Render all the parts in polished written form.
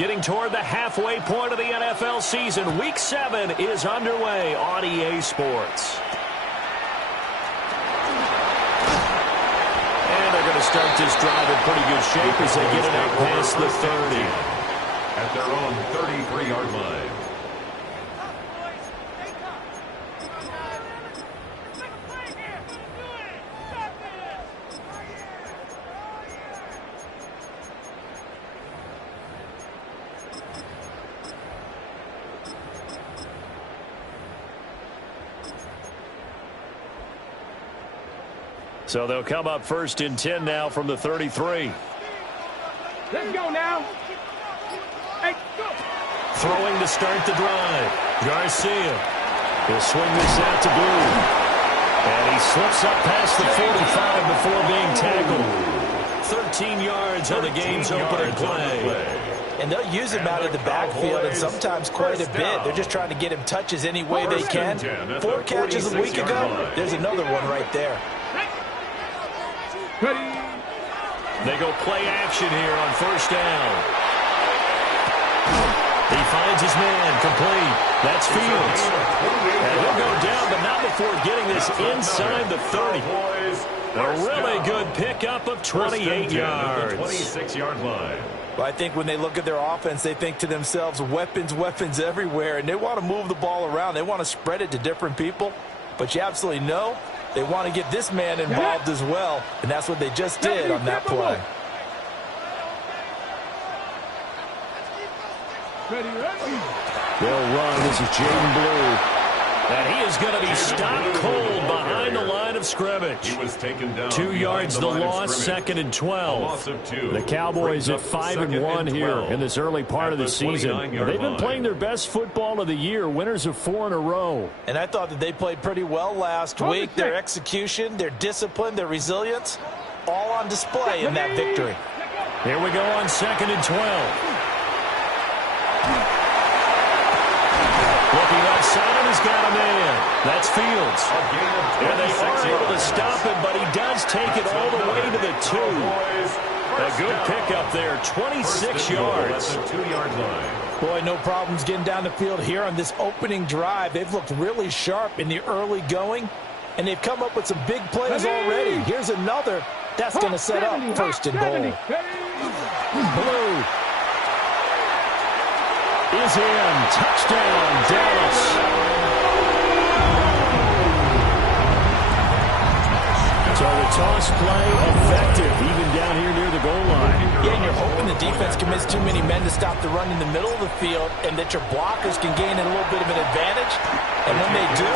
Getting toward the halfway point of the NFL season. Week 7 is underway on EA Sports. And they're going to start this drive in pretty good shape as they get it out past the 30. At their own 33-yard line. So they'll come up 1st and 10 now from the 33. Let's go now. Hey, go. Throwing to start the drive. Garcia. He'll swing this out to Blue. And he slips up past the 45 before being tackled. 13 yards on the game's opening play. And they'll use him out of the backfield and sometimes quite a bit. They're just trying to get him touches any way they can. 4 catches a week ago. There's another one right there. They go play action here on 1st down. He finds his man complete. That's Fields. And he'll go down, but not before getting this inside the 30. A really good pickup of 28 yards. 26-yard line. Well, I think when they look at their offense, they think to themselves, weapons, weapons everywhere, and they want to move the ball around. They want to spread it to different people, but you absolutely know they want to get this man involved as well, and that's what they just did on that play. They'll run. This is Jaden Blue. And he is going to be stopped cold behind the line of scrimmage. He was taken down 2 yards the loss, 2nd and 12. The Cowboys at 5-1 here in this early part of the season. They've been playing their best football of the year, winners of 4 in a row. And I thought that they played pretty well last week. Their execution, their discipline, their resilience, all on display in that victory. Here we go on 2nd and 12. Looking outside, and he's got a man. That's Fields. And they are able to stop him, but he does take it all the way to the 2. A good pickup there, 26 yards. 2-yard line. Boy, no problems getting down the field here on this opening drive. They've looked really sharp in the early going, and they've come up with some big plays already. Here's another. That's going to set up 1st and goal. Blue is in. Touchdown, Dallas. So the toss play effective, even down here near the goal line. Yeah, and you're hoping the defense commits too many men to stop the run in the middle of the field and that your blockers can gain a little bit of an advantage. And when they do,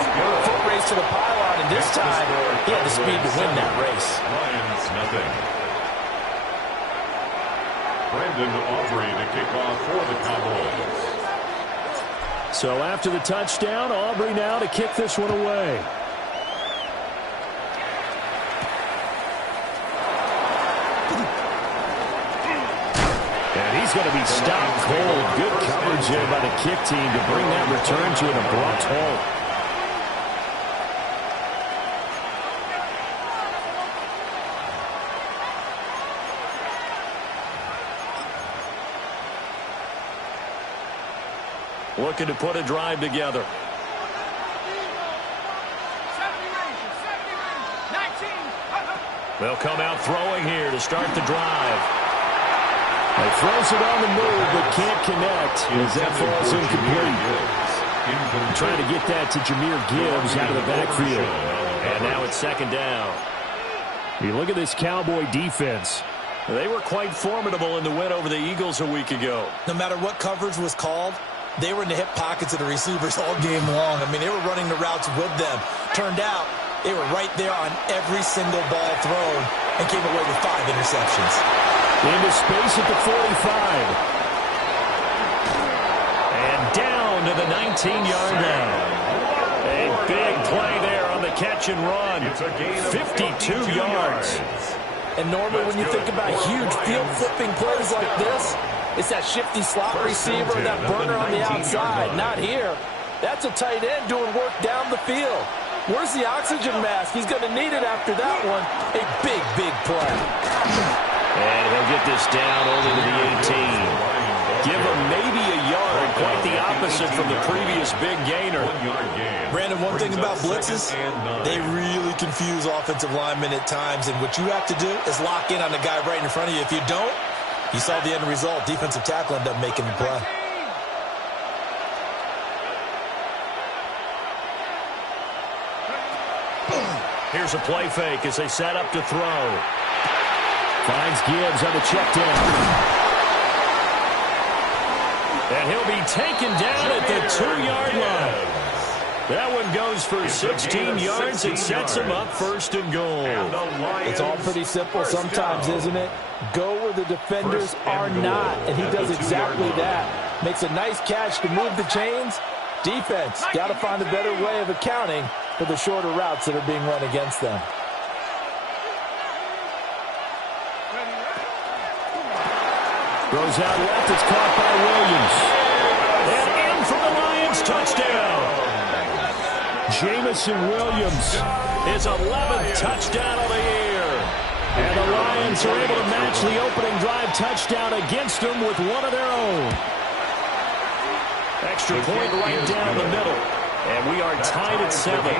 foot race to the pylon, and this time, he had the speed to win that race. Lions, nothing. Brandon Aubrey to kick off for the Cowboys. So after the touchdown, Aubrey now to kick this one away. And he's going to be stopped cold. Good coverage there by the kick team to bring that return to an abrupt halt. Looking to put a drive together. They'll come out throwing here to start the drive. He throws it on the move, but can't connect as that falls incomplete. Trying to get that to Jahmyr Gibbs out of the backfield. And now it's 2nd down. You look at this Cowboy defense. They were quite formidable in the win over the Eagles a week ago. No matter what coverage was called, they were in the hip pockets of the receivers all game long. I mean, they were running the routes with them. Turned out, they were right there on every single ball thrown and came away with 5 interceptions. Into space at the 45. And down to the 19-yard line. A big play there on the catch and run. 52 yards. And normally when you think about huge field-flipping plays like this, it's that shifty slot receiver, that burner on the outside. Not here. That's a tight end doing work down the field. Where's the oxygen mask? He's going to need it after that one. A big, big play. And he'll get this down only to the 18. Give them maybe a yard. Quite the opposite from the previous big gainer. 1 yard gain. Brandon, one thing about blitzes, they really confuse offensive linemen at times, and what you have to do is lock in on the guy right in front of you. If you don't, you saw the end result. Defensive tackle ended up making the play. Here's a play fake as they set up to throw. Finds Gibbs on the check down. And he'll be taken down at the 2-yard line. That one goes for 16 yards and sets him up first and goal. It's all pretty simple sometimes, isn't it? Go where the defenders are not, and he does exactly that. Makes a nice catch to move the chains. Defense, got to find a better way of accounting for the shorter routes that are being run against them. Goes out left. It's caught by Williams. And in for the Lions. Touchdown. Jamison Williams, his 11th touchdown of the year. And the Lions are able to match the opening drive touchdown against them with one of their own. Extra point right down the middle. And we are tied at 7.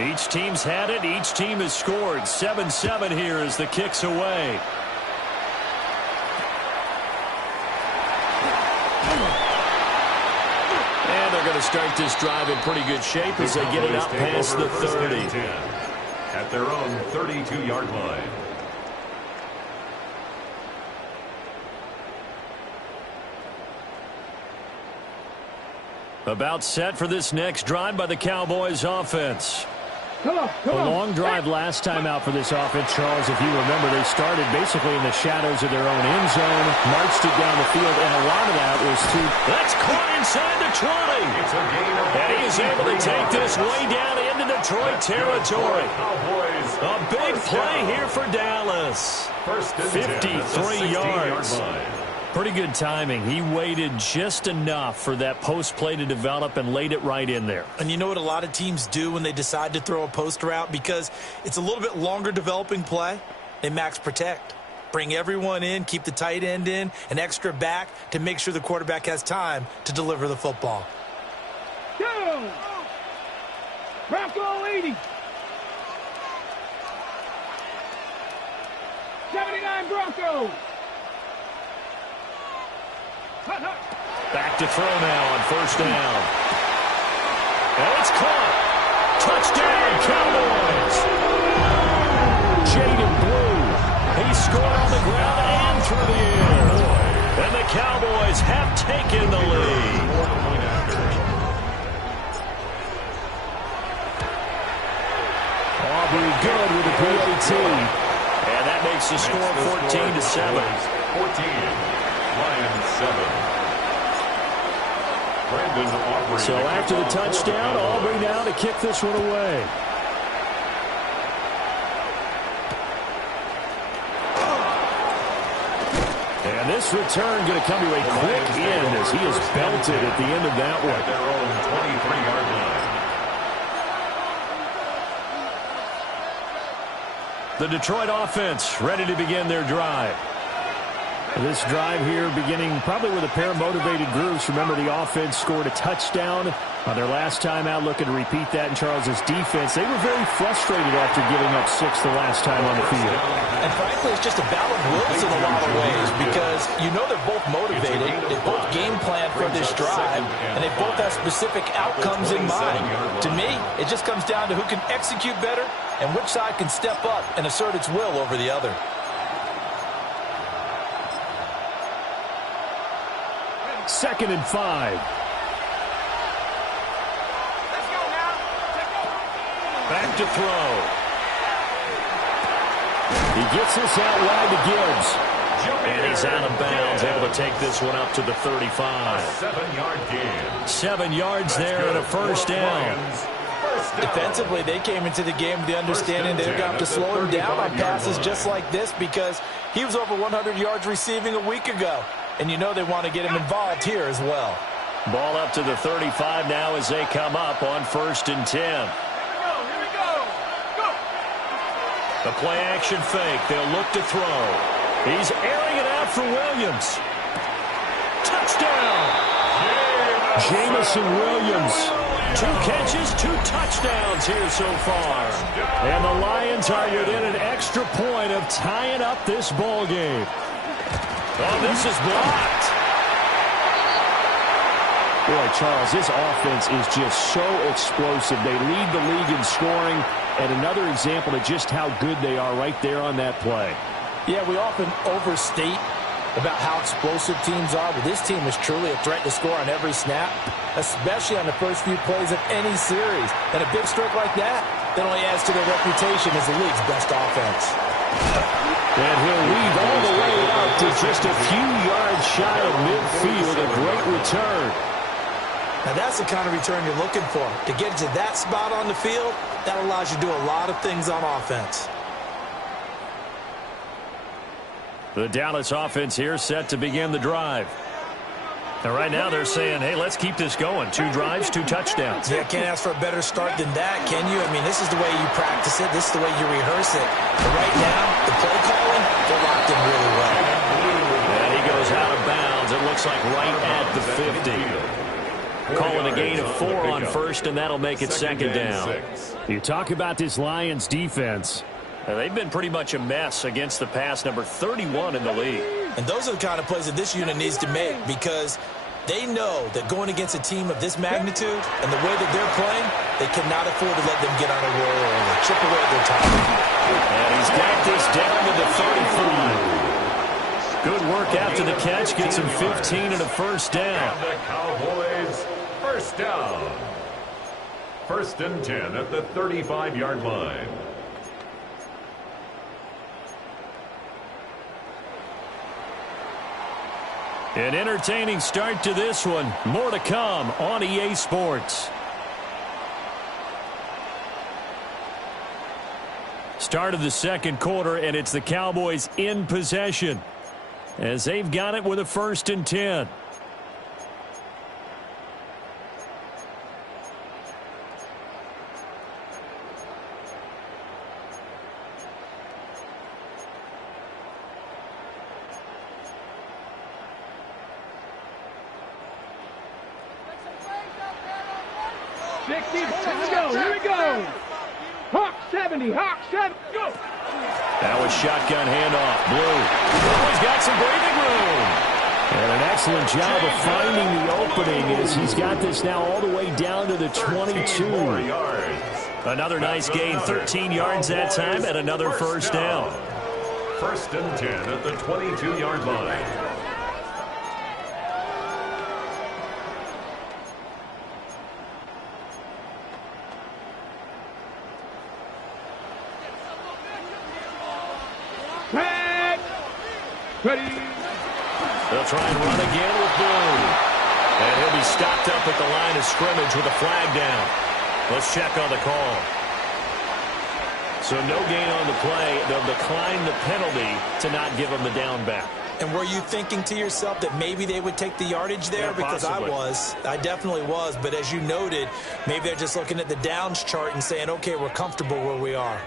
Each team's had it. Each team has scored. 7-7 here as the kick's away. And they're going to start this drive in pretty good shape as they get it up past the 30. At their own 32-yard line. About set for this next drive by the Cowboys offense. Come on. A long drive last time out for this offense, Charles. If you remember, they started basically in the shadows of their own end zone, marched it down the field, and a lot of that was to... That's caught inside the 20. And he is able to take this way down into Detroit territory. A big play here for Dallas. 53 yards. Pretty good timing. He waited just enough for that post play to develop and laid it right in there. And you know what a lot of teams do when they decide to throw a post route? Because it's a little bit longer developing play, they max protect. Bring everyone in, keep the tight end in, an extra back to make sure the quarterback has time to deliver the football. Go! Bronco 80. 79 Bronco. Back to throw now on first down. And it's caught. Touchdown, Cowboys. Jaden Blue. He scored on the ground and through the air. And the Cowboys have taken the lead. Aubrey good with the PAT. And that makes the score 14-7. 14. Lions 7. So after the touchdown, Aubrey now to kick this one away. And this return going to come to a quick end as he is belted at the end of that one. At their own 23-yard line. The Detroit offense ready to begin their drive. This drive here beginning probably with a pair of motivated groups. Remember, the offense scored a touchdown on their last time out, looking to repeat that in Charles's defense. They were very frustrated after giving up 6 the last time on the field. And frankly, it's just a battle of wills in a lot of ways because you know they're both motivated, they both game plan for this drive, and they both have specific outcomes in mind. To me, it just comes down to who can execute better and which side can step up and assert its will over the other. Second and 5. Back to throw. He gets this out wide to Gibbs. And he's out of bounds, able to take this one up to the 35. 7-yard gain. 7 yards there and a first down. Defensively, they came into the game with the understanding they've got to slow him down on passes just like this because he was over 100 yards receiving a week ago. And you know they want to get him involved here as well. Ball up to the 35 now as they come up on 1st and 10. The play-action fake. They'll look to throw. He's airing it out for Williams. Touchdown! Jamison Williams. 2 catches, 2 touchdowns here so far. And the Lions are within an extra point of tying up this ball game. Oh, this is blocked. Boy, Charles, this offense is just so explosive. They lead the league in scoring, and another example of just how good they are right there on that play. Yeah, we often overstate about how explosive teams are, but this team is truly a threat to score on every snap, especially on the first few plays of any series. And a big stroke like that only adds to their reputation as the league's best offense. And he'll weave all the way out to just a few yards shy of midfield. A great return. Now that's the kind of return you're looking for. To get to that spot on the field, that allows you to do a lot of things on offense. The Dallas offense here set to begin the drive. And right now they're saying, hey, let's keep this going. 2 drives, 2 touchdowns. Yeah, can't ask for a better start than that, can you? I mean, this is the way you practice it. This is the way you rehearse it. But right now, the play calling, they're locked in really well. And he goes out of bounds. It looks like right at the 50. Calling a gain of 4 on first, and that'll make it second down. You talk about this Lions defense. They've been pretty much a mess against the pass, number 31 in the league. And those are the kind of plays that this unit needs to make, because they know that going against a team of this magnitude and the way that they're playing, they cannot afford to let them get on a roll or chip away at their target. And he's got this down to the 35. Good work after the catch. Gets him 15 and a first down. And the Cowboys, first down. 1st and 10 at the 35-yard line. An entertaining start to this one. More to come on EA Sports. Start of the second quarter, and it's the Cowboys in possession as they've got it with a 1st and 10. Here we go. Hawk 70, Hawk 70, go. That was shotgun handoff. Blue. Oh, he's got some breathing room. And an excellent job of finding the opening as he's got this now all the way down to the 22. Another nice gain, 13 yards that time, and another first down. 1st and 10 at the 22-yard line. Ready. They'll try and run again with Blue. And he'll be stopped up at the line of scrimmage with a flag down. Let's check on the call. So no gain on the play. They'll decline the penalty to not give him the down back. And were you thinking to yourself that maybe they would take the yardage there? Yeah, because possibly. I definitely was. But as you noted, maybe they're just looking at the downs chart and saying, okay, we're comfortable where we are.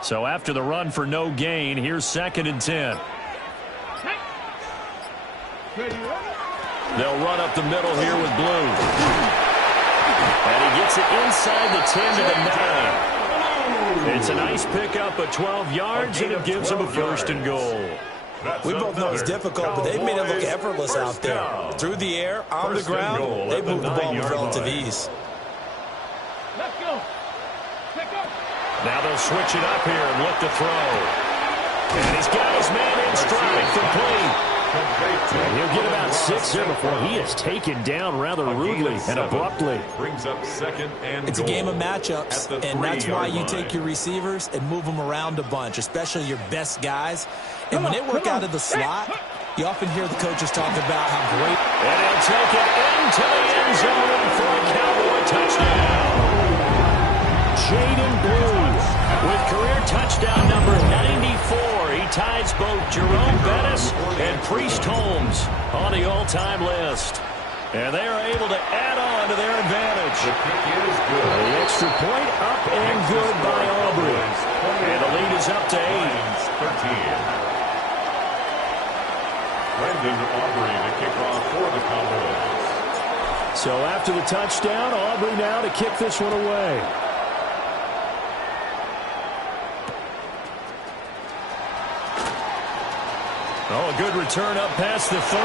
So after the run for no gain, here's 2nd and 10. They'll run up the middle here with Blue. And he gets it inside the 10 to the 9. It's a nice pickup of 12 yards, and it gives him a 1st and goal. We both know it's difficult, but they've made it look effortless out there. Through the air, on the ground, they've moved the ball with relative ease. Let's go. Let's go. Now they'll switch it up here and look to throw. And he's got his man in stride, complete. And he'll get about 6 there before he is taken down rather rudely and abruptly. Brings up 2nd and It's a game of matchups, and that's why you take your receivers and move them around a bunch, especially your best guys. And when they work out of the slot, you often hear the coaches talk about how great. And he'll take it into the end zone for a Cowboy touchdown. Jaden Blue With career touchdown number 94, he ties both Jerome Bettis and Priest Holmes on the all-time list. And they are able to add on to their advantage. The kick is good. The extra point up and good by Aubrey. And the lead is up to 8. 13. Brendan Aubrey to kick off for the Cowboys. So after the touchdown, Aubrey now to kick this one away. Oh, a good return up past the 30.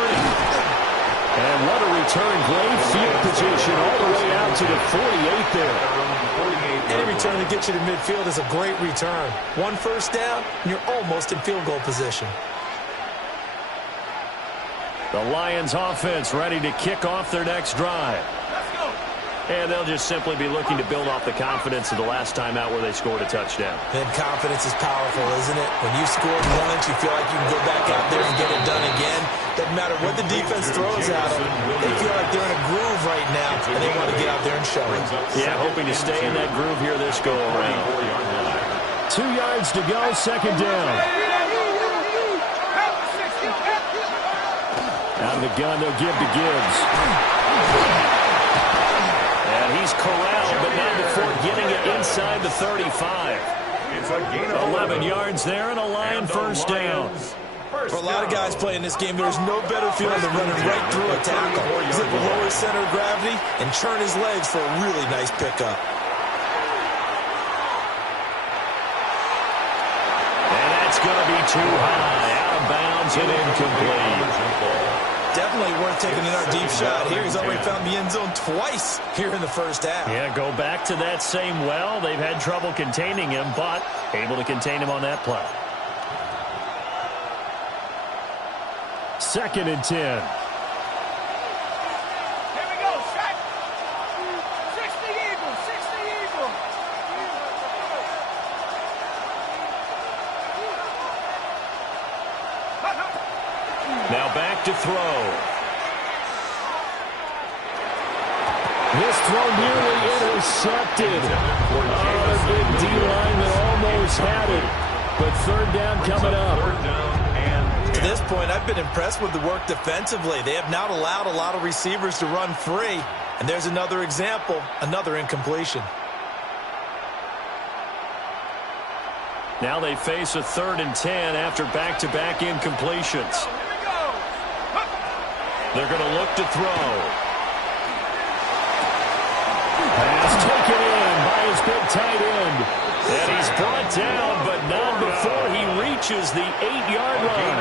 And what a return. Great field position all the way out to the 48 there. Any return that gets you to midfield is a great return. One first down, and you're almost in field goal position. The Lions offense ready to kick off their next drive. And they'll just simply be looking to build off the confidence of the last time out where they scored a touchdown. And confidence is powerful, isn't it? When you scored once, you feel like you can go back out there and get it done again. Doesn't matter what the defense throws at them. They feel like they're in a groove right now, and they want to get out there and show it. Yeah, hoping to stay in that groove here this go-around. 2 yards to go, second down. Out of the gun, they'll give to Gibbs. And he's corralled, but not before getting it inside the 35. It's a gain of 11 yards there and a Lion first down. For a lot of guys playing this game, there's no better feeling than running right through a tackle. He's able to lower his center of gravity and churn his legs for a really nice pickup. And that's going to be too high. Out of bounds and incomplete. Definitely worth taking another deep shot here. He's already found the end zone twice here in the first half. Yeah, go back to that same well. They've had trouble containing him, but able to contain him on that play. 2nd and 10. Here we go, set. 60 Eagles, 60 Eagles. Now back to throw. This throw nearly intercepted. Oh, a big D-line that almost had it. But third down coming up. To this point, I've been impressed with the work defensively. They have not allowed a lot of receivers to run free. And there's another example, another incompletion. Now they face a 3rd and 10 after back-to-back incompletions. They're going to look to throw. Pass taken in by his big tight end. And he's brought down, but not before he reaches the 8-yard line.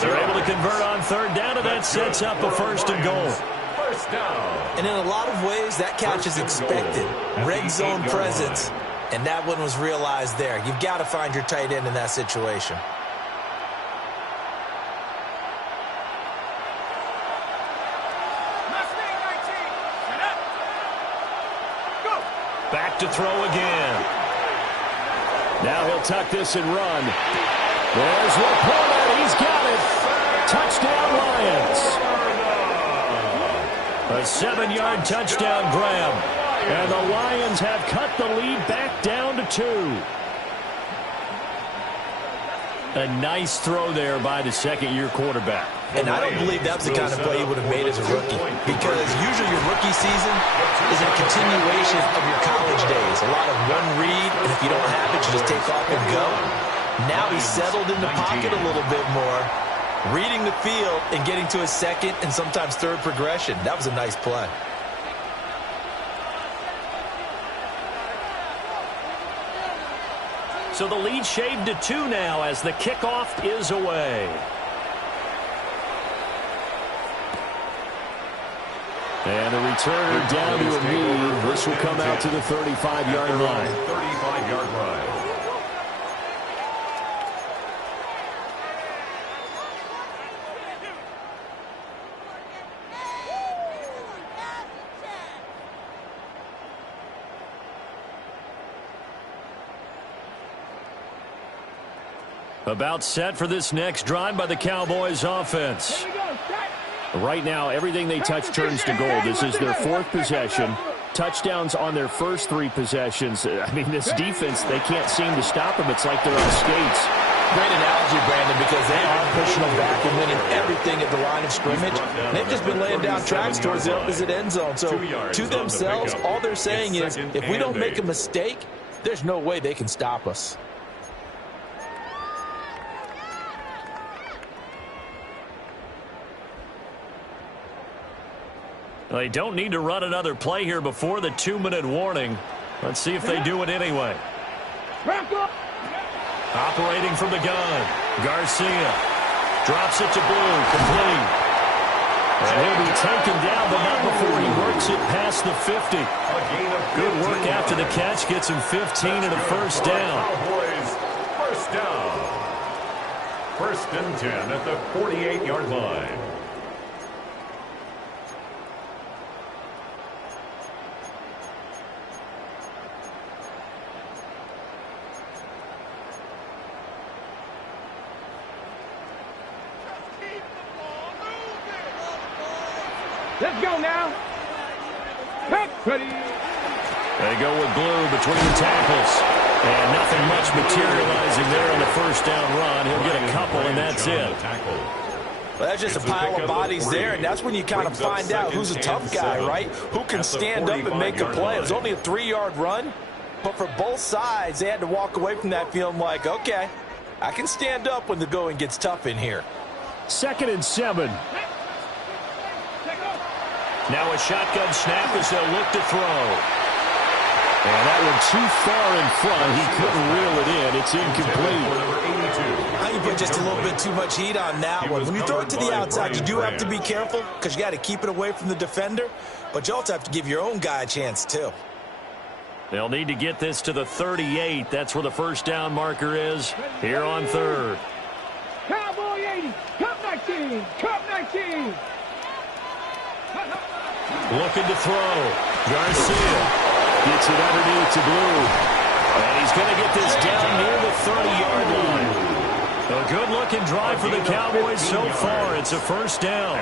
They're able to convert on third down, and that sets up a 1st and goal. First down. And in a lot of ways, that catch is expected. Red zone presence. And that one was realized there. You've got to find your tight end in that situation. Back to throw again. Now he'll tuck this and run. There's Laporta. He's got it. Touchdown, Lions. A 7-yard touchdown grab. And the Lions have cut the lead back down to 2. A nice throw there by the second-year quarterback. And I don't believe that's the kind of play he would have made as a rookie. Because usually your rookie season is a continuation of your college days. A lot of one read, and if you don't have it, you just take off and go. Now he's settled in the pocket a little bit more, reading the field and getting to his second and sometimes third progression. That was a nice play. So the lead shaved to 2 now as the kickoff is away. And the returner down to a knee. This will come out to the 35-yard line. 35-yard line. About set for this next drive by the Cowboys offense. Right now, everything they touch turns to gold. This is their 4th possession. touchdowns on their first 3 possessions. I mean, this defense, they can't seem to stop them. It's like they're on skates. Great analogy, Brandon, because they are pushing them back and winning everything at the line of scrimmage. And they've just been laying down tracks towards the opposite end zone. So to themselves, all they're saying is, if we don't make a mistake, there's no way they can stop us. They don't need to run another play here before the 2-minute warning. Let's see if they do it anyway. Operating from the gun, Garcia drops it to Blue, complete. And he'll be taken down, but not before he works it past the 50. Good work after the catch, gets him 15 and a first down. Cowboys, first down. 1st and 10 at the 48-yard line. Let's go now. Ready. They go with Blue between the tackles. And nothing much materializing there on the first down run. He'll get a couple, and that's it. Well, that's just a pile of bodies there, and that's when you kind of find out who's a tough guy, right? Who can stand up and make a play. It was only a 3-yard run, but for both sides, they had to walk away from that feeling like, okay, I can stand up when the going gets tough in here. 2nd and 7. Now a shotgun snap as they'll look to throw. And that one too far in front. He couldn't reel it in. It's incomplete. I think you put just a little bit too much heat on that one. When you throw it to the outside, you do have to be careful because you got to keep it away from the defender. But you also have to give your own guy a chance, too. They'll need to get this to the 38. That's where the first down marker is here on 3rd. Cowboy 80. Cup 19. Cup 19. Looking to throw. Garcia gets it underneath to Blue. And he's going to get this down near the 30-yard line. A good-looking drive for the Cowboys so far. It's a first down.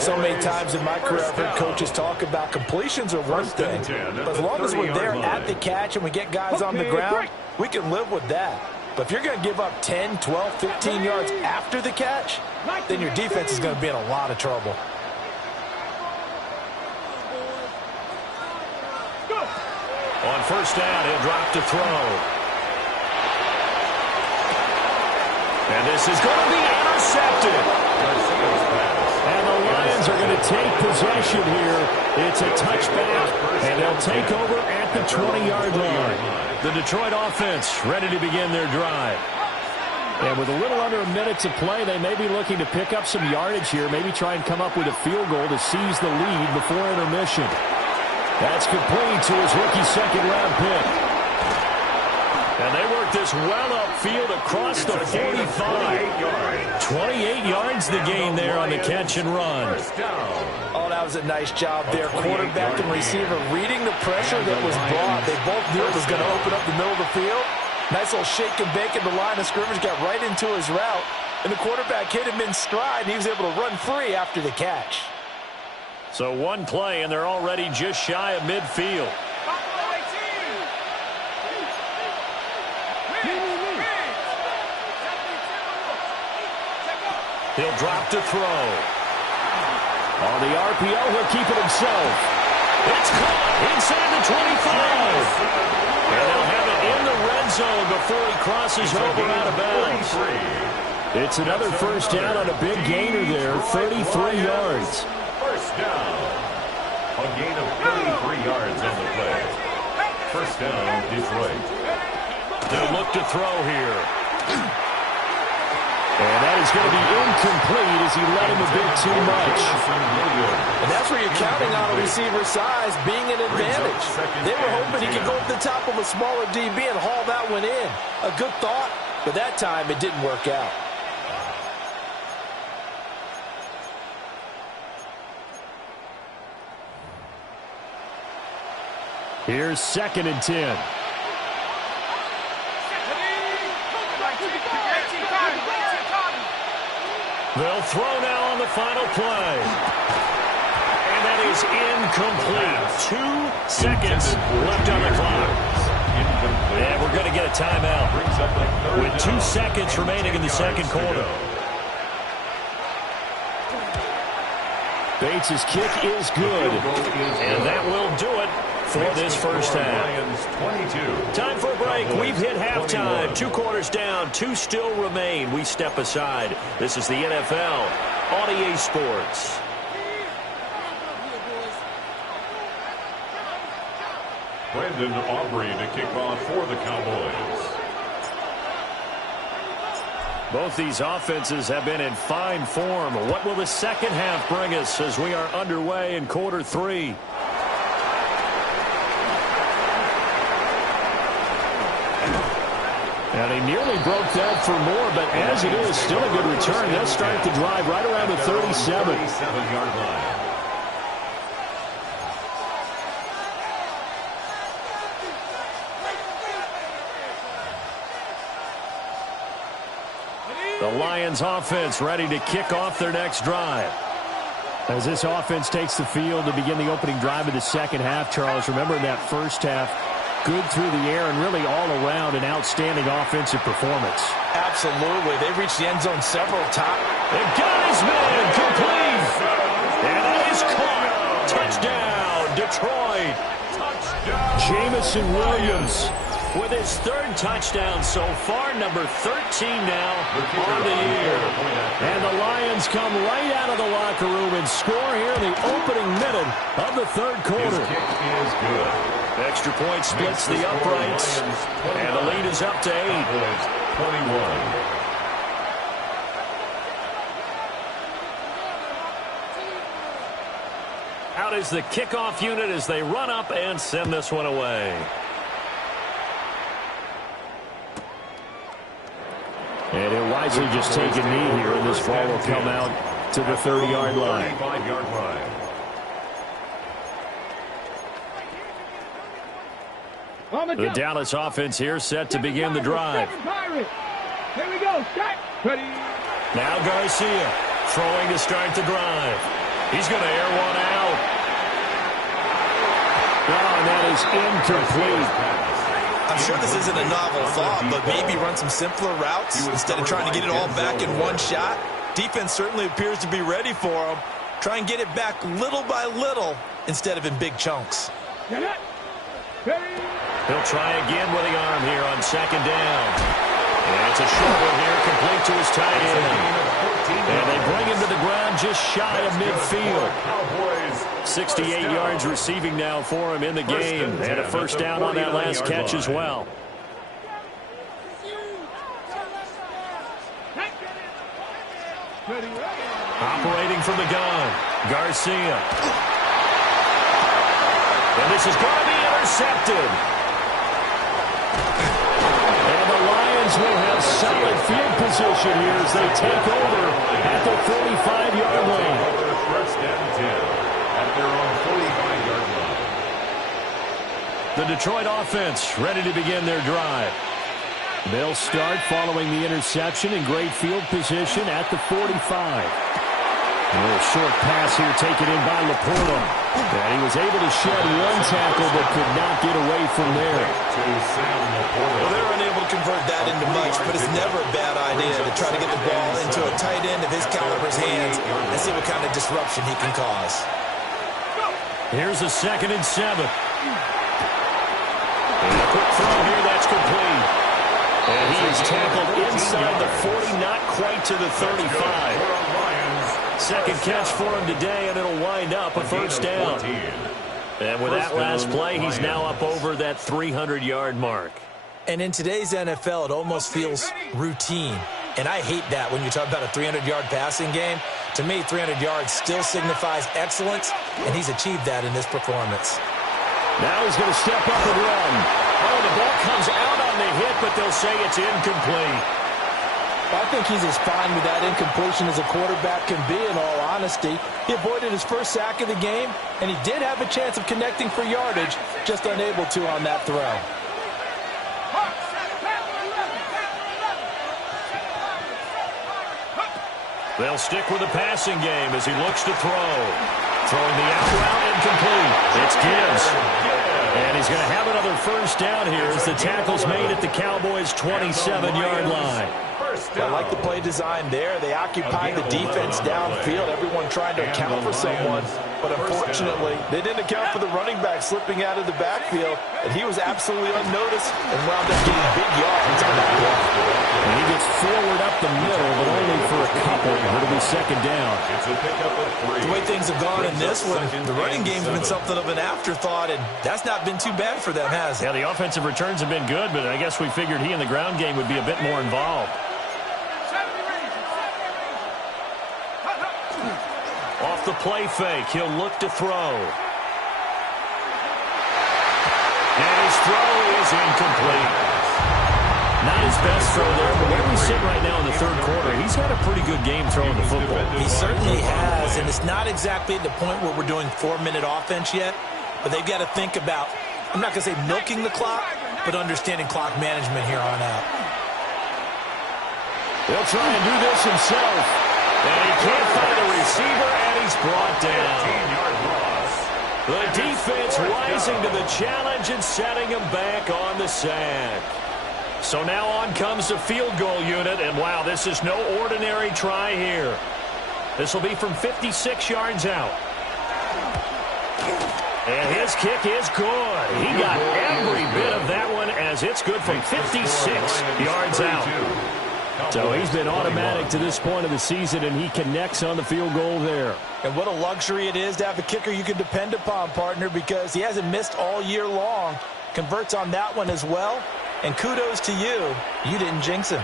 So many times in my career, I've heard coaches talk about completions are one thing. But as long as we're there at the catch and we get guys on the ground, we can live with that. But if you're going to give up 10, 12, 15 yards after the catch, then your defense is going to be in a lot of trouble. On first down, he'll drop to throw. And this is going to be intercepted. And the Lions are going to take possession here. It's a touchback, and they'll take over at the 20-yard line. The Detroit offense ready to begin their drive. And with a little under a minute to play, they may be looking to pick up some yardage here, maybe try and come up with a field goal to seize the lead before intermission. That's complete to his rookie 2nd-round pick. And they work this well upfield across the 45. 28 yards the gain there on the catch and run. Oh, that was a nice job there. Quarterback and receiver reading the pressure that was brought. They both knew it was going to open up the middle of the field. Nice little shake and bake in the line of scrimmage, got right into his route. And the quarterback hit him in stride, and he was able to run free after the catch. So one play, and they're already just shy of midfield. He'll drop to throw. On the RPO, he'll keep it himself. It's caught inside the 25. And they'll have it in the red zone before he crosses over out of bounds. It's another first down on a big gainer there, 33 yards. First down. A gain of 33 yards on the play. First down, Detroit. They'll look to throw here. And that is going to be incomplete as he let him a bit too much. And that's where you're counting on a receiver's size being an advantage. They were hoping he could go up the top of a smaller DB and haul that one in. A good thought, but that time it didn't work out. Here's 2nd and 10. They'll throw now on the final play. And that that is incomplete. 2 seconds left on the clock. And we're going to get a timeout with 2 seconds remaining in the second quarter. Bates' kick is good, and that will do it for this first half. Time for a break. We've hit halftime. 2 quarters down, 2 still remain. We step aside. This is the NFL on EA Sports. Brandon Aubrey to kick off for the Cowboys. Both these offenses have been in fine form. What will the second half bring us as we are underway in quarter 3? And he nearly broke that for more, but as it is, still a good return. They'll start the drive right around the 37-yard line. The Lions offense ready to kick off their next drive. As this offense takes the field to begin the opening drive of the second half, Charles, remember in that first half, good through the air and really all around an outstanding offensive performance. Absolutely. They reached the end zone several times. They got his man complete. And that is caught. Touchdown, Detroit. Touchdown. Jamison Williams with his 3rd touchdown so far, number 13 now on the year. And the Lions come right out of the locker room and score here in the opening minute of the 3rd quarter. His kick is good. Extra point splits the uprights, and the lead is up to 8. 21. Out is the kickoff unit as they run up and send this one away. And he'll wisely just take a knee here, and this ball will come out to the 30-yard line. 35-yard line. The Dallas offense here set to begin the drive. Here we go. Ready. Now Garcia throwing to start the drive. He's going to air one out. Oh, and that is incomplete. I'm sure this isn't a novel thought, but maybe run some simpler routes instead of trying to get it all back in one shot. Defense certainly appears to be ready for him. Try and get it back little by little instead of in big chunks. He'll try again with the arm here on 2nd down. And it's a short one here, complete to his tight end. And they bring him to the ground just shy of midfield. 68 yards receiving now for him in the game. And a first down on that last catch as well. Operating from the gun, Garcia. And this is going to be intercepted. And the Lions will have solid field position here as they take over at the 45-yard line. First and 10 at their own 45-yard line. The Detroit offense ready to begin their drive. They'll start following the interception in great field position at the 45. A little short pass here taken in by Laporta. And he was able to shed one tackle but could not get away from there. Well, they're unable to convert that into much, but it's never a bad idea to try to get the ball into a tight end of his caliber's hands and see what kind of disruption he can cause. Here's a 2nd and 7. And a quick throw here, that's complete. And he is tackled inside the 40, not quite to the 35. Second catch for him today, and it'll wind up a first down. And with that last play, he's now up over that 300-yard mark. And in today's NFL, it almost feels routine. And I hate that when you talk about a 300-yard passing game. To me, 300 yards still signifies excellence, and he's achieved that in this performance. Now he's going to step up and run. Oh, the ball comes out on the hit, but they'll say it's incomplete. I think he's as fine with that incompletion as a quarterback can be, in all honesty. He avoided his first sack of the game, and he did have a chance of connecting for yardage, just unable to on that throw. They'll stick with the passing game as he looks to throw. Throwing the out route incomplete. It's Gibbs. And he's going to have another first down here as the tackle's made at the Cowboys' 27-yard line. I like the play design there. They occupied the defense downfield, everyone trying to account for someone. But unfortunately, they didn't account for the running back slipping out of the backfield, and he was absolutely unnoticed and wound up getting big yards on that play. And he gets forward up the middle, but only for a couple. It'll be second down. The way things have gone in this one, the running game's been something of an afterthought, and that's not been too bad for them, has it? Yeah, the offensive returns have been good, but I guess we figured he in the ground game would be a bit more involved. Off the play fake, he'll look to throw. And his throw is incomplete. Not his best throw there, but where we sit right now in the third quarter, he's had a pretty good game throwing the football. He certainly has, and it's not exactly at the point where we're doing 4-minute offense yet, but they've got to think about, I'm not going to say milking the clock, but understanding clock management here on out. He'll try and do this himself. And he can't find a receiver, and he's brought down. The defense rising to the challenge and setting him back on the sack. So now on comes the field goal unit, and wow, this is no ordinary try here. This will be from 56 yards out. And his kick is good. He got every bit of that one as it's good from 56 yards out. So he's been automatic to this point of the season, and he connects on the field goal there. And what a luxury it is to have a kicker you can depend upon, partner, because he hasn't missed all year long. Converts on that one as well. And kudos to you. You didn't jinx him.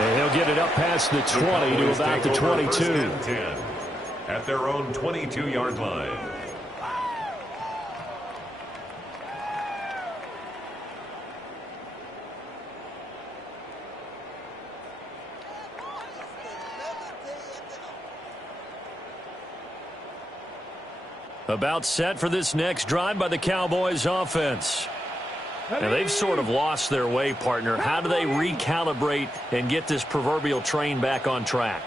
And he'll get it up past the 20 to about the 22. At their own 22-yard line. About set for this next drive by the Cowboys offense. And they've sort of lost their way, partner. How do they recalibrate and get this proverbial train back on track?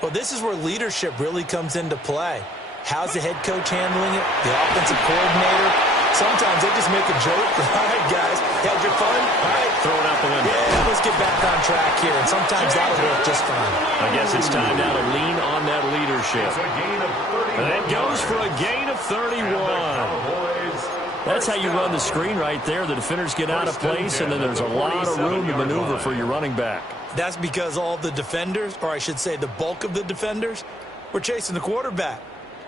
Well, this is where leadership really comes into play. How's the head coach handling it? The offensive coordinator? Sometimes they just make a joke. All right, guys, had your fun? All right. Throw it out the window. Yeah, let's get back on track here. And sometimes that'll work just fine. I guess it's time now to lean on that leadership. And that goes for a gain of 31. That's how you run the screen right there. The defenders get out of place, and then there's a lot of room to maneuver for your running back. That's because all the defenders, or I should say the bulk of the defenders, were chasing the quarterback.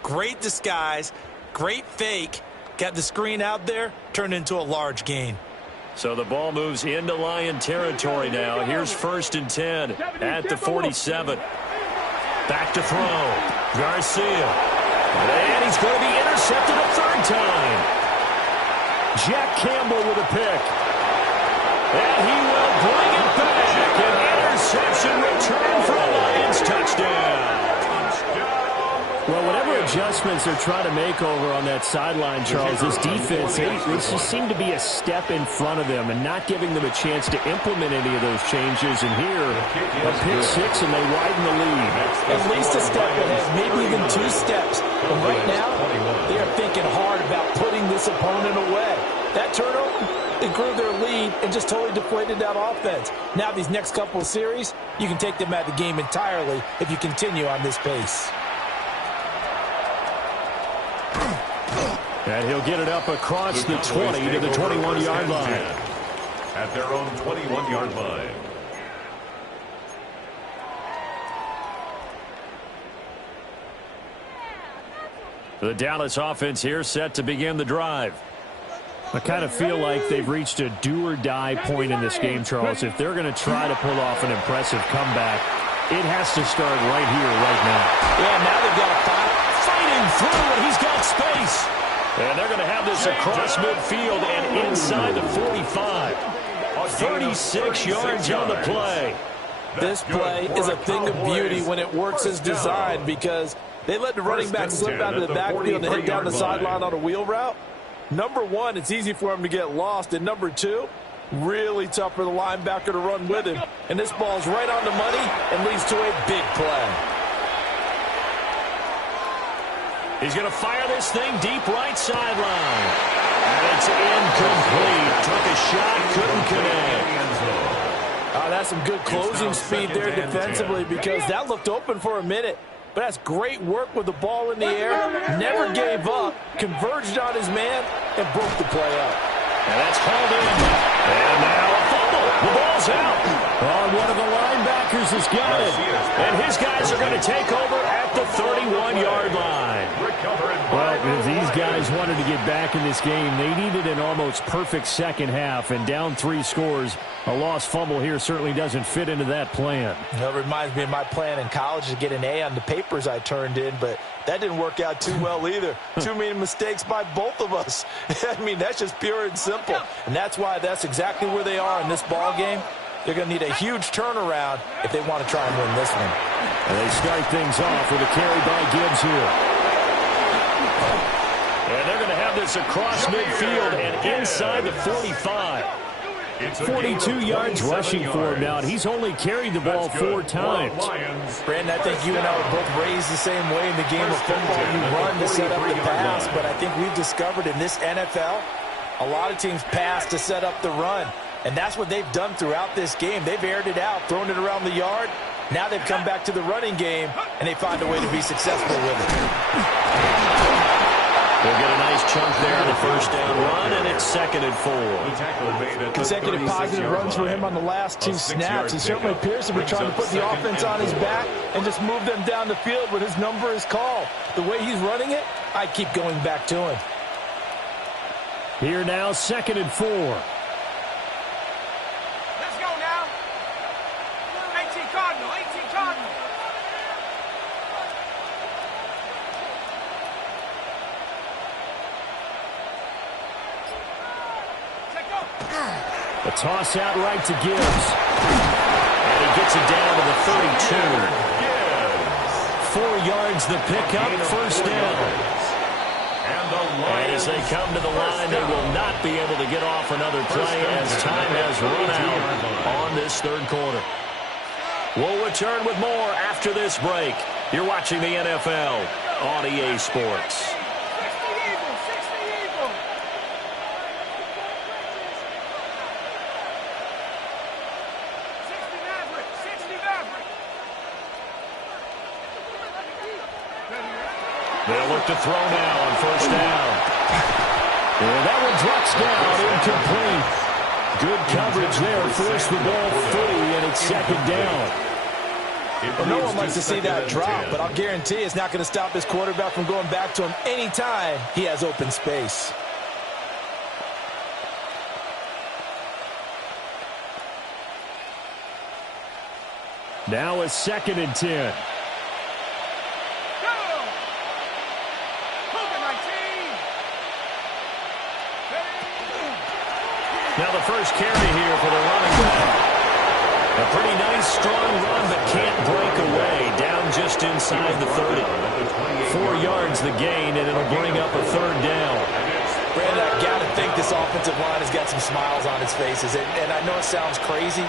Great disguise, great fake. Got the screen out there, turned into a large gain. So the ball moves into Lion territory now. Here's 1st and 10 at the 47. Back to throw. Garcia. And he's going to be intercepted a third time. Jack Campbell with a pick. And he will bring it back. An interception return for a Lions touchdown. Well, whatever adjustments they're trying to make over on that sideline, Charles, this defense, they just seem to be a step in front of them and not giving them a chance to implement any of those changes. And here, a pick six, and they widen the lead. At least a step ahead, maybe even 2 steps. But right now, they are thinking hard about putting this opponent away. That turnover, it grew their lead and just totally deflated that offense. Now these next couple of series, you can take them out of the game entirely if you continue on this pace. And he'll get it up across the 20 to the 21-yard line. At their own 21-yard line. The Dallas offense here set to begin the drive. I kind of feel like they've reached a do-or-die point in this game, Charles. If they're going to try to pull off an impressive comeback, it has to start right here, right now. Yeah, now they've got a fighting through, and he's got space. And they're going to have this across midfield and inside the 45. 36 yards on the play. This play is a thing of beauty when it works as designed because they let the running back slip out of the backfield and head down the sideline on a wheel route. Number one, it's easy for him to get lost. And number two, Really tough for the linebacker to run with him. And this ball's right on the money and leads to a big play. He's going to fire this thing deep right sideline. And it's incomplete. Took a shot, couldn't connect. That's some good closing speed there defensively because that looked open for a minute. But that's great work with the ball in the air. Never gave up, converged on his man, and broke the play up. And that's hauled in. And now a fumble. The ball's out. Oh, one of the linebackers has got it. And his guys are going to take over at the 31-yard line. Well, if these guys wanted to get back in this game, they needed an almost perfect second half. And down 3 scores, a lost fumble here certainly doesn't fit into that plan. That reminds me of my plan in college to get an A on the papers I turned in, but that didn't work out too well either. Too many mistakes by both of us. I mean, that's just pure and simple. And that's why that's exactly where they are in this ball game. They're going to need a huge turnaround if they want to try and win this one. And they start things off with a carry by Gibbs here. And they're going to have this across midfield and inside the 45. 42 yards rushing for him now, and he's only carried the ball 4 times. Brandon, I think you and I were both raised the same way in the game of football. You run to set up the pass, but I think we've discovered in this NFL, a lot of teams pass to set up the run. And that's what they've done throughout this game. They've aired it out, thrown it around the yard. Now they've come back to the running game, and they find a way to be successful with it. They'll get a nice chunk there on the first down run, and it's 2nd and 4. Consecutive positive runs for him on the last 2 snaps. It certainly appears to be trying to put the offense on his back and just move them down the field when his number is called. The way he's running it, I keep going back to him. Here now, 2nd and 4. Let's go now. 18 Cardinal, 18 Cardinal. A toss out right to Gibbs. And he gets it down to the 32. 4 yards the pickup, first down. And as they come to the line, they will not be able to get off another play as time has run out on this 3rd quarter. We'll return with more after this break. You're watching the NFL on EA Sports. They'll look to throw now on first down. And that one drops down, incomplete. Good coverage there, forced the ball free, and it's 2nd down. Well, no one likes to see that drop, but I'll guarantee it's not going to stop his quarterback from going back to him anytime he has open space. Now a 2nd and 10. Now the first carry here for the running back. A pretty nice, strong run, but can't break away. Down just inside the 30. 4 yards the gain, and it'll bring up a 3rd down. Brandon, I've got to think this offensive line has got some smiles on its faces. And I know it sounds crazy,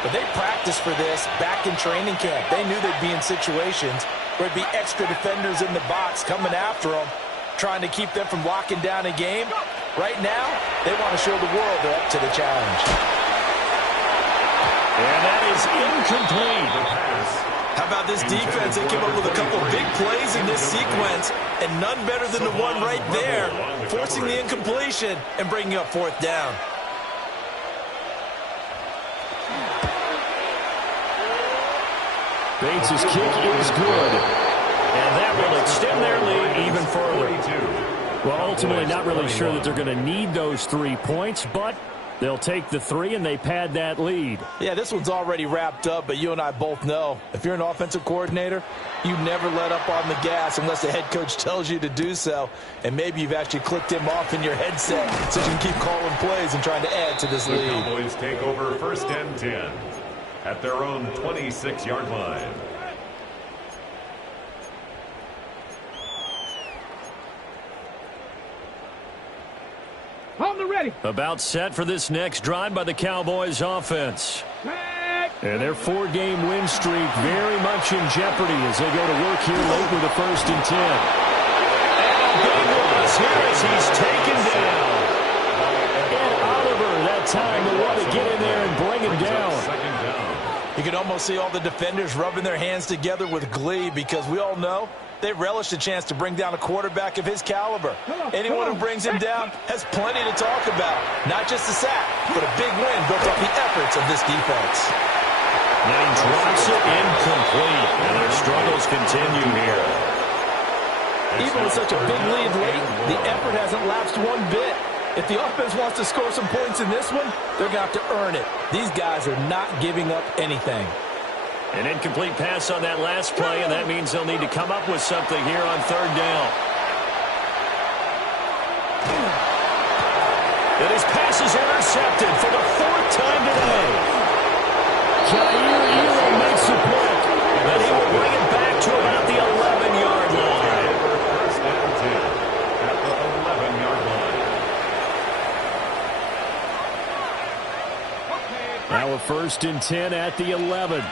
but they practiced for this back in training camp. They knew they'd be in situations where there'd be extra defenders in the box coming after them, trying to keep them from locking down a game. Right now, they want to show the world they're up to the challenge. And that is incomplete. How about this defense? They came up with a couple big plays in this sequence, and none better than the one right there, forcing the incompletion and bringing up 4th down. Bates' kick is good. And that will extend their lead even further. Well, ultimately, not really sure that they're going to need those 3 points, but they'll take the 3 and they pad that lead. Yeah, this one's already wrapped up, but you and I both know if you're an offensive coordinator, you never let up on the gas unless the head coach tells you to do so. And maybe you've actually clicked him off in your headset so you can keep calling plays and trying to add to this lead. The Cowboys take over 1st and 10 at their own 26-yard line. On the Ready. About set for this next drive by the Cowboys offense. And their 4-game win streak very much in jeopardy as they go to work here late with a 1st and 10. And a big loss here as he's taken down. And Oliver that time to want to get in there and bring him down. You can almost see all the defenders rubbing their hands together with glee because we all know they relish the chance to bring down a quarterback of his caliber. Anyone who brings him down has plenty to talk about. Not just a sack, but a big win built off the efforts of this defense. Now he drops it incomplete, and their struggles continue here. Even with such a big lead late, the effort hasn't lapsed one bit. If the offense wants to score some points in this one, they're going to have to earn it. These guys are not giving up anything. An incomplete pass on that last play, and that means they'll need to come up with something here on 3rd down. And his pass is intercepted for the 4th time today. Jair makes the pick, and he will bring it back to about the 11-yard line. First and 10 at the 11-yard line. Now a 1st and 10 at the 11.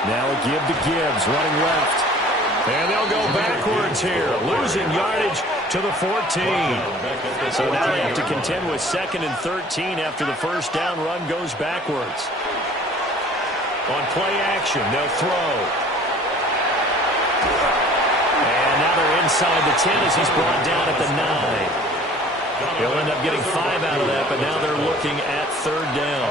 Now a give to Gibbs, running left. And they'll go backwards here, losing yardage to the 14. So now they have to contend with 2nd and 13 after the 1st down run goes backwards. On play action, they'll throw. And now they're inside the 10 as he's brought down at the 9. They'll end up getting 5 out of that, but now they're looking at 3rd down.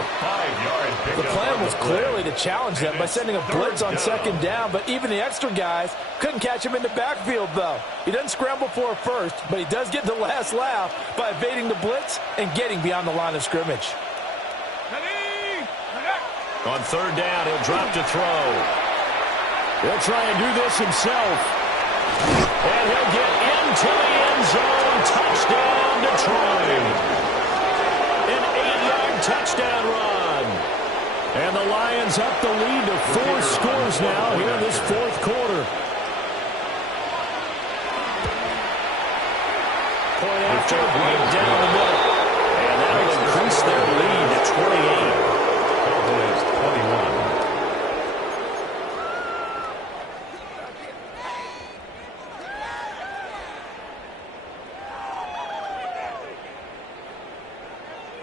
The plan was clearly to challenge them by sending a blitz on 2nd down, but even the extra guys couldn't catch him in the backfield, though. He doesn't scramble for a first, but he does get the last laugh by evading the blitz and getting beyond the line of scrimmage. On 3rd down, he'll drop to throw. He'll try and do this himself. And he'll get into the end zone. Touchdown, Detroit. An 8-yard touchdown run. And the Lions up the lead to 4 scores now here in this 4th quarter. Point after, right down the middle. And that'll increase their lead to 28. Cowboys 21.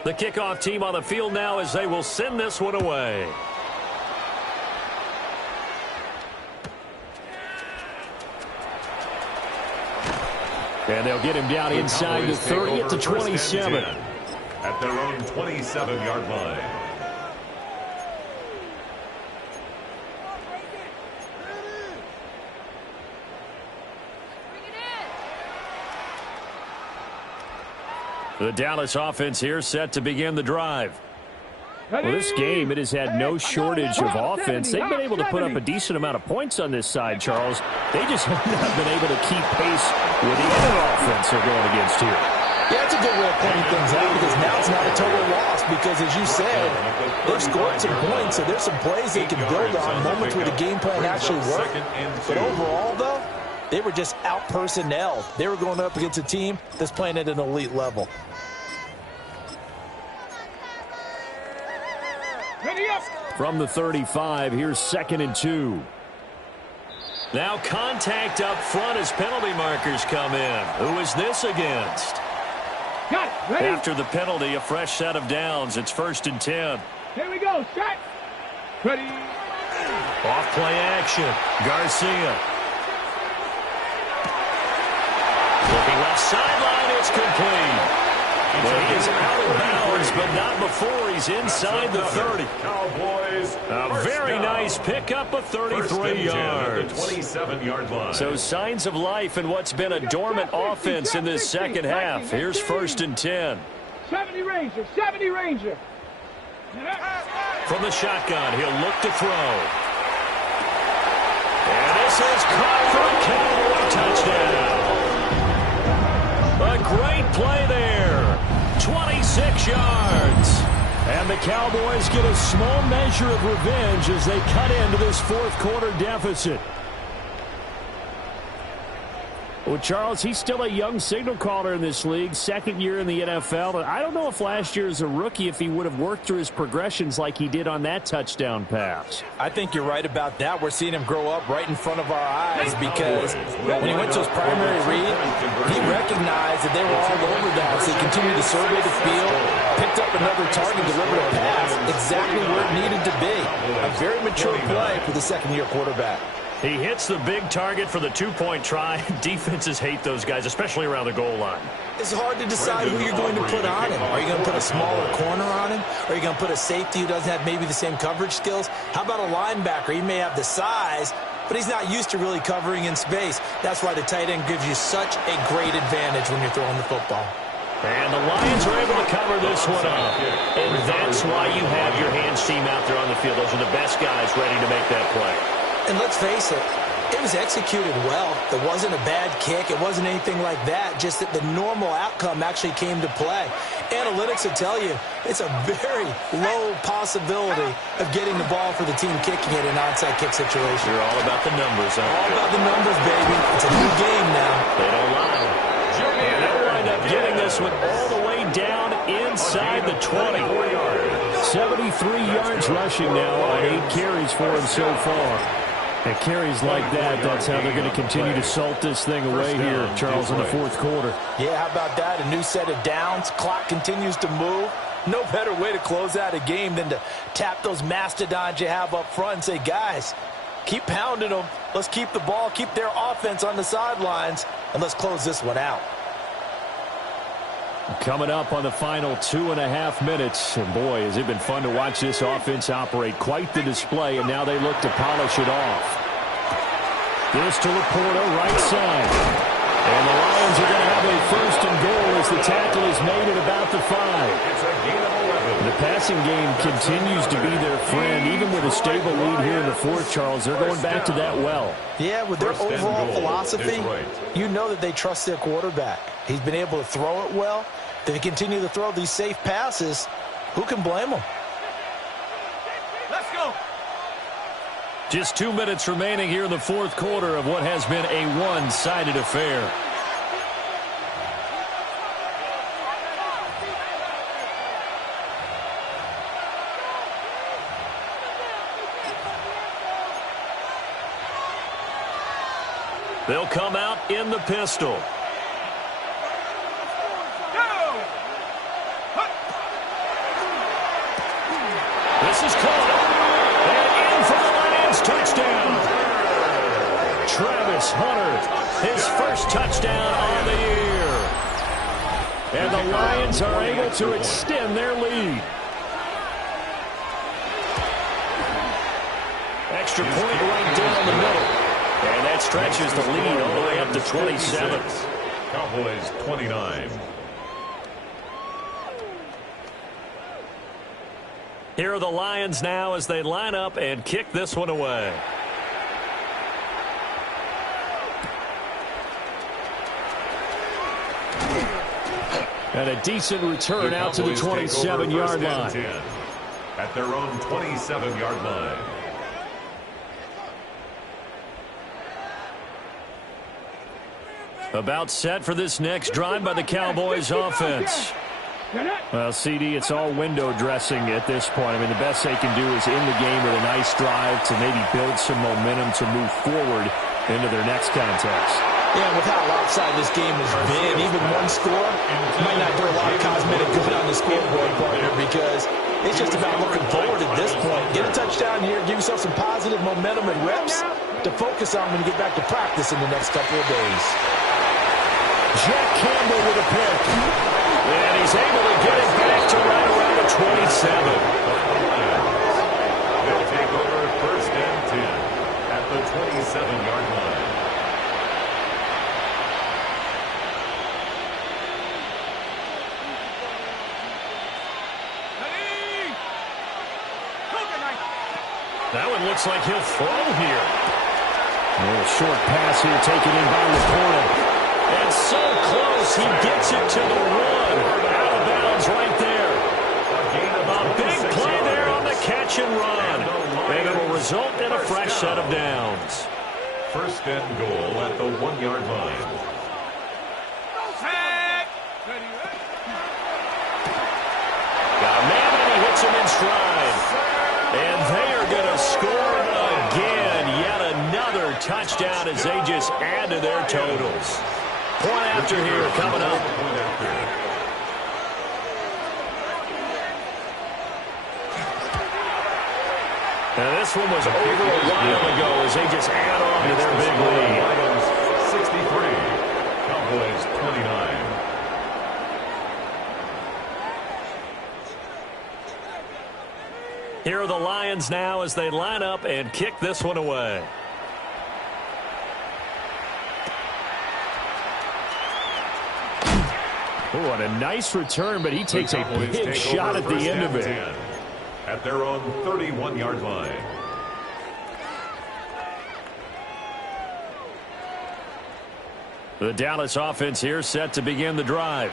The kickoff team on the field now as they will send this one away. And they'll get him down inside the 30 at the 27. At their own 27-yard line. The Dallas offense here set to begin the drive. Well, this game, it has had no shortage of offense. They've been able to put up a decent amount of points on this side, Charles. They just have not been able to keep pace with the other offense they're going against here. Yeah, that's a good way of pointing things out because now it's not a total loss because, as you said, they've scored some points, so there's some plays they can build on, moments where the game plan actually worked. But overall, though, they were just out-personnelled. They were going up against a team that's playing at an elite level. From the 35, here's 2nd and 2. Now contact up front as penalty markers come in. Who is this against? Got it. Ready? After the penalty, a fresh set of downs. It's 1st and 10. Here we go. Set. Ready. Off play action. Garcia. Looking left sideline. It's complete. Well, he is out of bounds, but not before he's inside the 30. Cowboys. A very nice pickup of 33 yards. 27-yard line. So signs of life in what's been a dormant offense in this second half. Here's 1st and 10. 70 Ranger. 70 Ranger. From the shotgun, he'll look to throw. And this is caught for a Cowboy touchdown. A great play there. 26 yards. And the Cowboys get a small measure of revenge as they cut into this 4th quarter deficit. Well, Charles, he's still a young signal caller in this league, second year in the NFL. I don't know if last year as a rookie if he would have worked through his progressions like he did on that touchdown pass. I think you're right about that. We're seeing him grow up right in front of our eyes because when he went to his primary read, he recognized that they were all over that. So he continued to survey the field, picked up another target, delivered a pass exactly where it needed to be. A very mature play for the second-year quarterback. He hits the big target for the two-point try. Defenses hate those guys, especially around the goal line. It's hard to decide who you're going to put on him. Are you going to put a smaller corner on him? Or are you going to put a safety who doesn't have maybe the same coverage skills? How about a linebacker? He may have the size, but he's not used to really covering in space. That's why the tight end gives you such a great advantage when you're throwing the football. And the Lions are able to cover this one up. And that's why you have your hands team out there on the field. Those are the best guys ready to make that play. And let's face it, it was executed well. It wasn't a bad kick. It wasn't anything like that. Just that the normal outcome actually came to play. Analytics will tell you it's a very low possibility of getting the ball for the team kicking it in an onside kick situation. You're all about the numbers, huh? All about the numbers, baby. It's a new game now. They don't lie. And they'll wind up getting this one all the way down inside the 20. 73 yards rushing now on 8 carries for him so far. And carries like that, that's how they're going to continue to salt this thing away here, Charles, in the fourth quarter. Yeah, how about that? A new set of downs. Clock continues to move. No better way to close out a game than to tap those mastodons you have up front and say, guys, keep pounding them. Let's keep the ball, keep their offense on the sidelines, and let's close this one out. Coming up on the final 2.5 minutes. And boy, has it been fun to watch this offense operate. Quite the display, and now they look to polish it off. This to Laporta, right side. And the Lions are going to have a first and goal as the tackle is made at about the 5. The passing game continues to be their friend. Even with a stable lead here in the fourth, Charles, they're going back to that well. Yeah, with their overall philosophy, you know that they trust their quarterback. He's been able to throw it well. They continue to throw these safe passes. Who can blame them? Let's go. Just 2 minutes remaining here in the fourth quarter of what has been a one-sided affair. They'll come out in the pistol. This is caught. And in for the Lions touchdown. Travis Hunter, his first touchdown on the year. And the Lions are able to extend their lead. Extra point right down the middle. And that stretches the lead all the way up to 27. Cowboys 29. Here are the Lions now as they line up and kick this one away. And a decent return out to the 27-yard line. At their own 27-yard line. About set for this next drive by the Cowboys offense. Well, CD, it's all window dressing at this point. I mean, the best they can do is in the game with a nice drive to maybe build some momentum to move forward into their next contest. Yeah, with how lopsided this game has been, even one score might not do a lot of cosmetic good on the scoreboard, partner, because it's just about looking forward at this point. Get a touchdown here, give yourself some positive momentum and reps to focus on when you get back to practice in the next couple of days. Jack Campbell with a pick. And he's able to get it back to right around the 27. They'll take over first and 10 at the 27-yard line. That one looks like he'll throw here. A little short pass here taken in by Laporta. And so close, he gets it to the 1. Out of bounds right there. A big play there on the catch and run. And it'll result in a fresh set of downs. First and goal at the 1-yard line. puts him in stride. And they are going to score again. Yet another touchdown as they just add to their totals. Point after here coming up. And this one was over a while ago as they just add on to their big lead. Lions 63, Cowboys 29. Here are the Lions now as they line up and kick this one away. Oh, and a nice return, but he takes a big shot at the end of it. At their own 31-yard line. The Dallas offense here set to begin the drive.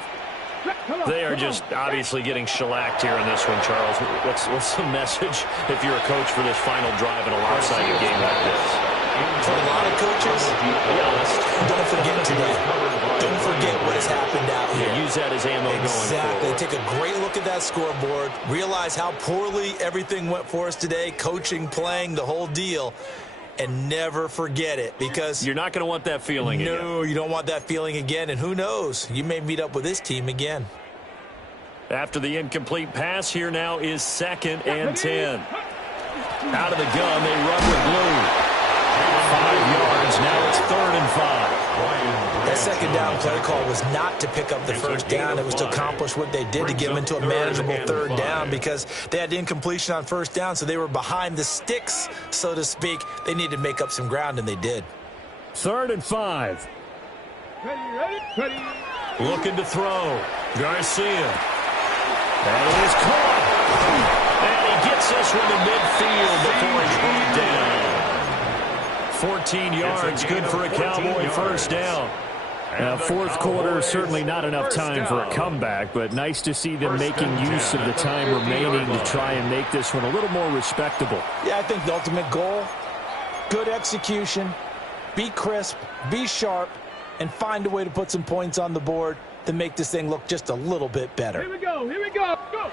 They are just obviously getting shellacked here in this one, Charles. What's the message if you're a coach for this final drive in a lopsided game like this? For a lot of coaches, be honest, don't forget today. Don't forget what has happened out here. Yeah, use that as ammo going forward. Exactly. Take a great look at that scoreboard. Realize how poorly everything went for us today. Coaching, playing, the whole deal. And never forget it, because you're not going to want that feeling again. No, you don't want that feeling again. And who knows? You may meet up with this team again. After the incomplete pass, here now is 2nd and 10. Out of the gun, they run with blue. 5 yards, now it's 3rd and 5. That second down play call was not to pick up the first down. It was to accomplish what they did, to get them into a manageable 3rd down, because they had incompletion on 1st down, so they were behind the sticks, so to speak. They needed to make up some ground, and they did. 3rd and 5. Ready. Looking to throw. Garcia. That is caught. And he gets this one to midfield before he's brought down. 14 yards, good for a Cowboy first down. Now, 4th quarter, certainly not enough time for a comeback, but nice to see them making use of the time remaining to try and make this one a little more respectable. Yeah, I think the ultimate goal, good execution, be crisp, be sharp, and find a way to put some points on the board to make this thing look just a little bit better. Here we go. Go.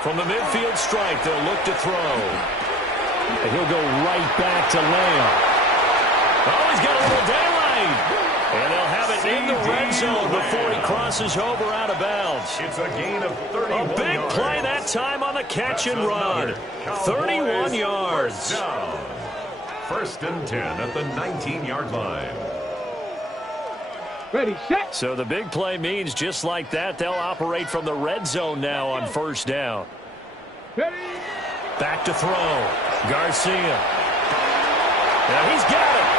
From the midfield strike, they'll look to throw. And he'll go right back to Lamb. Oh, he's got a little daylight. And they'll have it in the red zone before he crosses over out of bounds. It's a gain of 31 A big yards. play that time on the catch and run. 31 yards. 1st and 10 at the 19-yard line. Ready, set. So the big play means just like that, they'll operate from the red zone now on 1st down. Ready. Back to throw. Garcia. Now he's got it.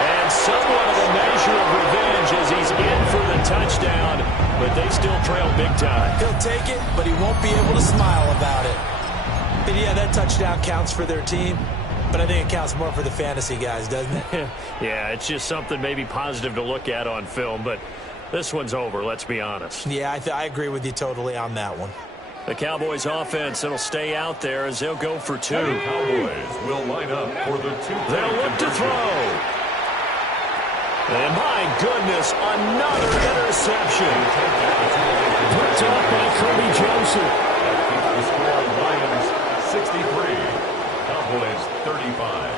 And somewhat of a measure of revenge as he's in for the touchdown, but they still trail big time. He'll take it, but he won't be able to smile about it. And yeah, that touchdown counts for their team, but I think it counts more for the fantasy guys, doesn't it? Yeah, it's just something maybe positive to look at on film, but this one's over, let's be honest. Yeah, I agree with you totally on that one. The Cowboys offense, it'll stay out there as they'll go for 2. The Cowboys will line up for the 2. They'll look to throw. And my goodness, another interception. Picked up by Kirby Joseph. The score, Lions 63, Cowboys 35.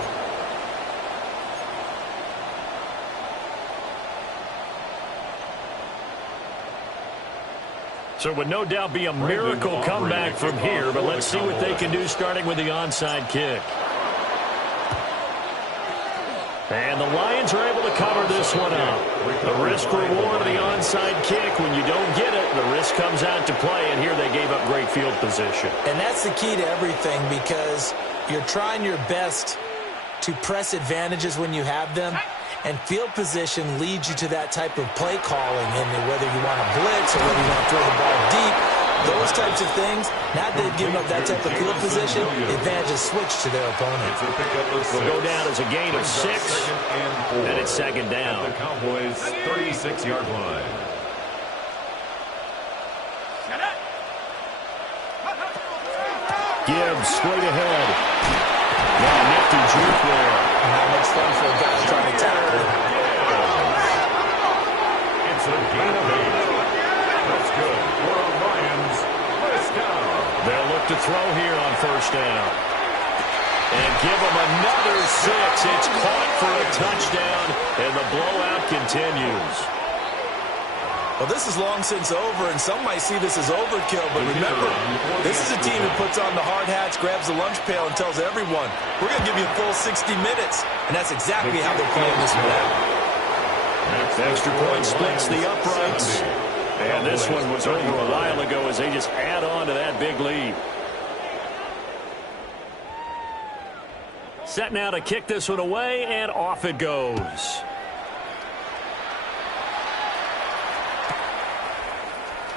So it would no doubt be a miracle comeback from here, but let's see what they can do starting with the onside kick. And the Lions are able to cover this one up. The risk-reward of the onside kick, when you don't get it, the risk comes out to play, and here they gave up great field position. And that's the key to everything, because you're trying your best to press advantages when you have them, and field position leads you to that type of play calling, and whether you want to blitz or whether you want to throw the ball deep, those types of things. Now that they've given up that type of field position, the advantage is switched to their opponent. Will go down as a gain of 6, and it's 2nd down. The Cowboys 36-yard line. Gibbs straight ahead. Now nifty juke there. Not much fun for a guy trying to tackle. It's a gain of 8. That's good for a Lions first down. They'll look look to throw here on first down. And give him another 6. It's caught for a touchdown, and the blowout continues. Well, this is long since over, and some might see this as overkill. But remember, this is a team that puts on the hard hats, grabs the lunch pail, and tells everyone, we're going to give you a full 60 minutes. And that's exactly how they're playing this one out. Extra point splits the uprights. And this one was over a while ago as they just add on to that big lead. Set now to kick this one away, and off it goes.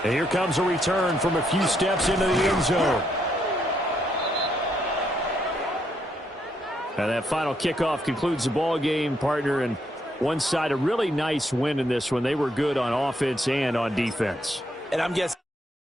And here comes a return from a few steps into the end zone. And that final kickoff concludes the ball game, partner, and one side a really nice win in this one. They were good on offense and on defense. And I'm guessing